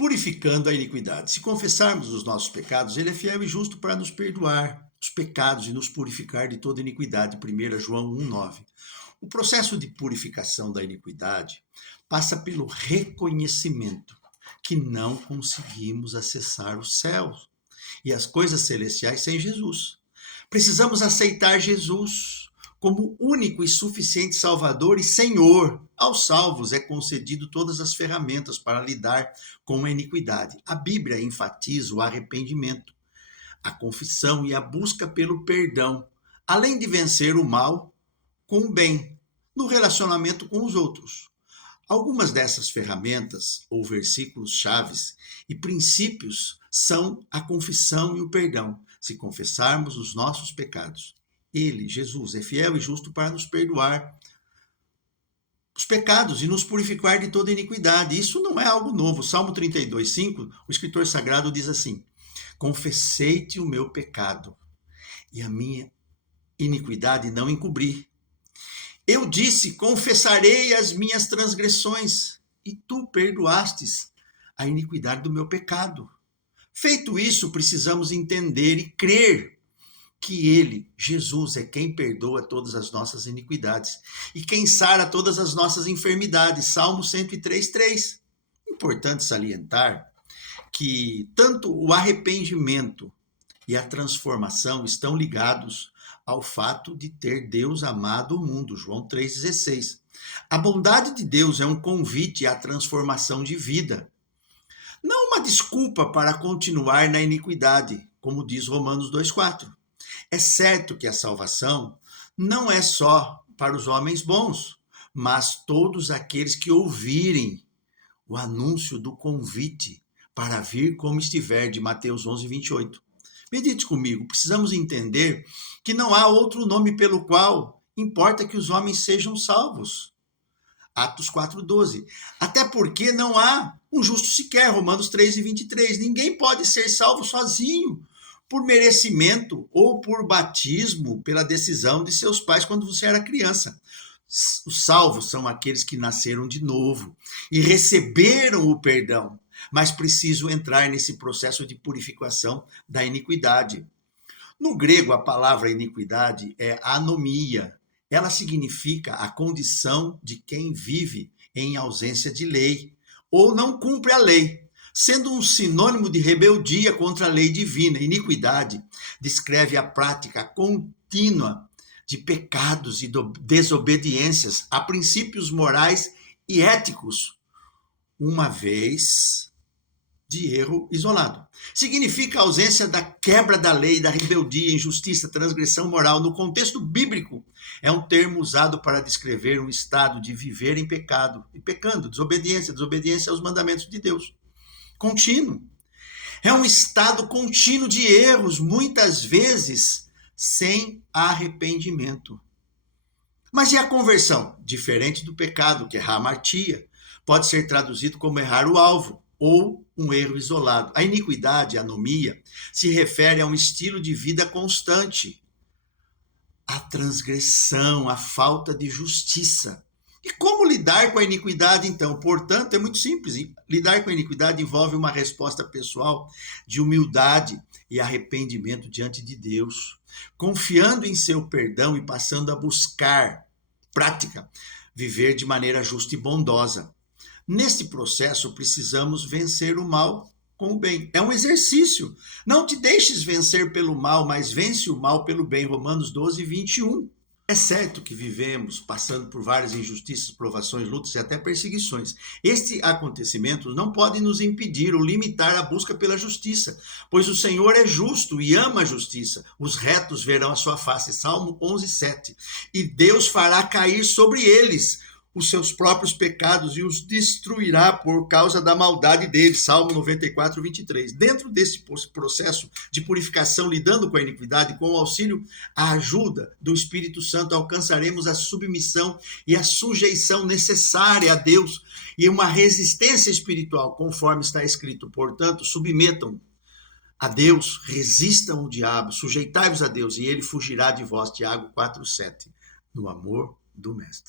purificando a iniquidade. Se confessarmos os nossos pecados, ele é fiel e justo para nos perdoar os pecados e nos purificar de toda iniquidade. 1 João 1,9. O processo de purificação da iniquidade passa pelo reconhecimento que não conseguimos acessar os céus e as coisas celestiais sem Jesus. Precisamos aceitar Jesus como único e suficiente Salvador e Senhor. Aos salvos é concedido todas as ferramentas para lidar com a iniquidade. A Bíblia enfatiza o arrependimento, a confissão e a busca pelo perdão, além de vencer o mal com o bem, no relacionamento com os outros. Algumas dessas ferramentas, ou versículos chaves e princípios, são a confissão e o perdão. Se confessarmos os nossos pecados, ele, Jesus, é fiel e justo para nos perdoar os pecados e nos purificar de toda iniquidade. Isso não é algo novo. Salmo 32:5, o escritor sagrado diz assim: confessei-te o meu pecado e a minha iniquidade não encobri. Eu disse, confessarei as minhas transgressões, e tu perdoastes a iniquidade do meu pecado. Feito isso, precisamos entender e crer que ele, Jesus, é quem perdoa todas as nossas iniquidades e quem sara todas as nossas enfermidades. Salmo 103:3. Importante salientar que tanto o arrependimento e a transformação estão ligados ao fato de ter Deus amado o mundo, João 3,16. A bondade de Deus é um convite à transformação de vida, não uma desculpa para continuar na iniquidade, como diz Romanos 2,4. É certo que a salvação não é só para os homens bons, mas todos aqueles que ouvirem o anúncio do convite para vir como estiver, de Mateus 11:28. Medite comigo, precisamos entender que não há outro nome pelo qual importa que os homens sejam salvos. Atos 4:12. Até porque não há um justo sequer, Romanos 3:23. Ninguém pode ser salvo sozinho, por merecimento ou por batismo, pela decisão de seus pais quando você era criança. Os salvos são aqueles que nasceram de novo e receberam o perdão, mas precisam entrar nesse processo de purificação da iniquidade. No grego, a palavra iniquidade é anomia. Ela significa a condição de quem vive em ausência de lei ou não cumpre a lei, sendo um sinônimo de rebeldia contra a lei divina. Iniquidade descreve a prática contínua de pecados e desobediências a princípios morais e éticos, uma vez de erro isolado. Significa a ausência da quebra da lei, da rebeldia, injustiça, transgressão moral. No contexto bíblico, é um termo usado para descrever um estado de viver em pecado e pecando, desobediência aos mandamentos de Deus. Contínuo. É um estado contínuo de erros, muitas vezes sem arrependimento. Mas e a conversão? Diferente do pecado, que é hamartia, pode ser traduzido como errar o alvo ou um erro isolado. A iniquidade, a anomia, se refere a um estilo de vida constante, a transgressão, a falta de justiça. E como lidar com a iniquidade, então? Portanto, é muito simples. Lidar com a iniquidade envolve uma resposta pessoal de humildade e arrependimento diante de Deus, confiando em seu perdão e passando a buscar, prática, viver de maneira justa e bondosa. Neste processo, precisamos vencer o mal com o bem. É um exercício. Não te deixes vencer pelo mal, mas vence o mal pelo bem. Romanos 12:21. É certo que vivemos passando por várias injustiças, provações, lutas e até perseguições. Estes acontecimentos não podem nos impedir ou limitar a busca pela justiça, pois o Senhor é justo e ama a justiça. Os retos verão a sua face. Salmo 11:7. E Deus fará cair sobre eles os seus próprios pecados e os destruirá por causa da maldade deles. Salmo 94:23. Dentro desse processo de purificação, lidando com a iniquidade, com o auxílio, a ajuda do Espírito Santo, alcançaremos a submissão e a sujeição necessária a Deus e uma resistência espiritual, conforme está escrito. Portanto, submetam a Deus, resistam o diabo, sujeitai-vos a Deus e ele fugirá de vós. Tiago 4:7. No amor do Mestre.